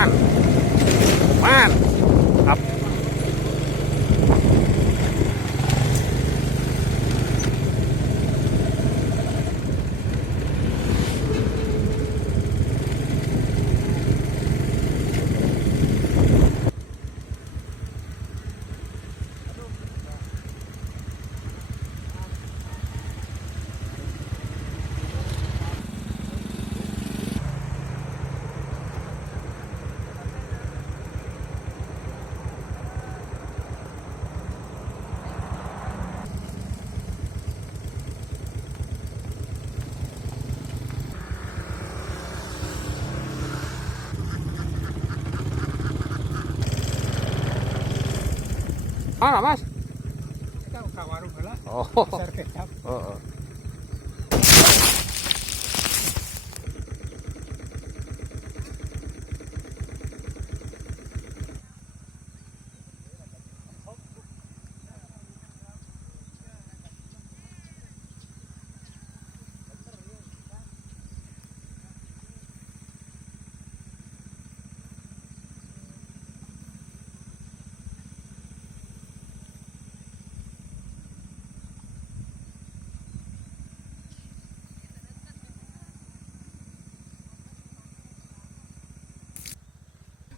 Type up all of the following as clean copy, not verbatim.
Man. Man. Up. Mana Mas? Kita ke warung heula. Oh. Pasar kecap. Heeh.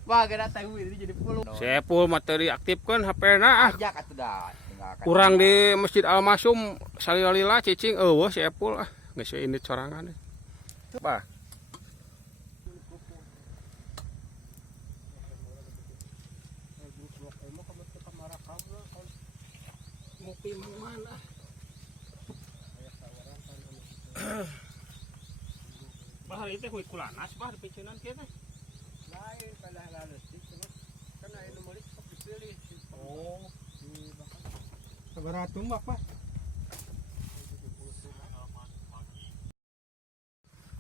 Wah, gak tahu ini jadi puluh. Sepul materi aktifkan HP-na ah. Ajak atuh dah. Tinggalkan. Kurang di Masjid Al-Masum salila-lila cicing eueuh sepul ah. Geus ini sorangan. Bah. Ngopi mana? Bahar itu kuy kulanas bah dipeceunaan kieu teh. Lain pada lalu sih, karena ini mulik kepilih. Oh, Sabar tumbak Pak.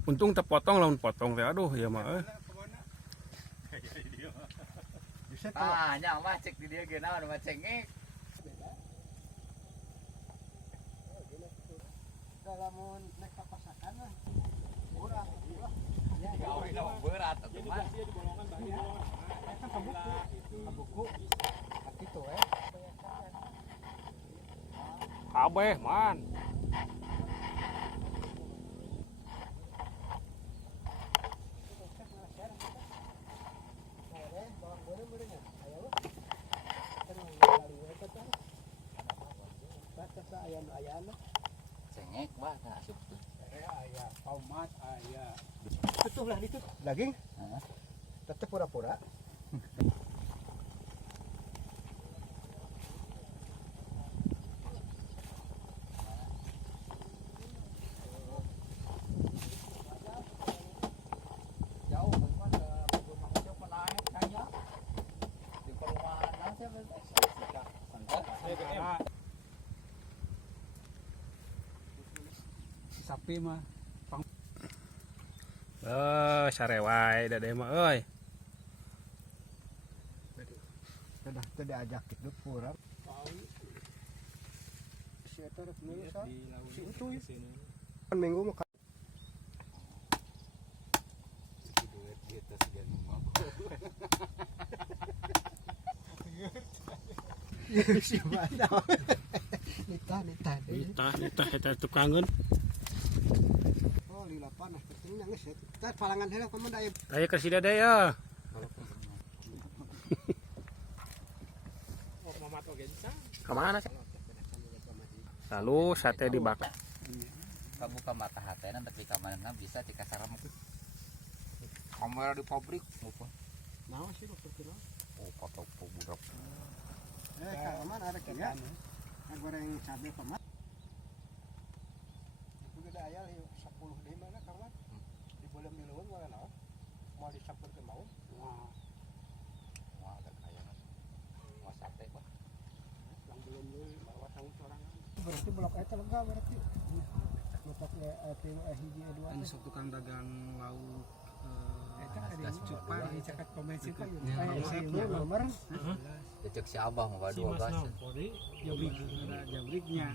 untung terpotong lamun potong teh aduh ya mah euy. Ah, nya mah cek di dia ge naon mah cengek. Lamun naik ka pasakan mah. Murah. Ya, berat atuh mah. Kan kabuku. Kitu Kabeh man. Cengek bah nah asup tuh. Aya tomat, aya. Tutup lah itu. Daging? Heeh. Tetep pura-pura. Jauh kan ke kebun hijau penaik kayaknya. Di perumahan aja Sapi mah Sarewai dade mah euy. sudah diajak itu kurang. Si eta rek nulis si utuy. Kan minggu mah duit kita segan mabok. si mana. Nita. Nitah eta tukangeun. Oh, lila panas pentingnya geus eta. Tah palangan heula ka mah aya. Aya ka si dade ya. Kemana sih? Lalu sate dibakar. Kabuka mata hatena tapi ka manehna bisa ti kasaram. Kamera di pabrik apa? Naon sih dokter kira? Oh, foto budak. Ka mana ada kieu? Goreng cabe ka mah. Itu gede aya 10 di mana Kang Mat? Di bulan miluan mana naon? Mau dicampurkeun mau? Wah, Wah, ada kaya. Wah, sate bah. yang belum bawa tahu sorangan. Berarti blok eta lega berarti. Letak hiji dua. Anu sok tukang dagang lauk Eta ada cupang di cakat komensi kan. nomor Cek si Abah mah 12. jabrignya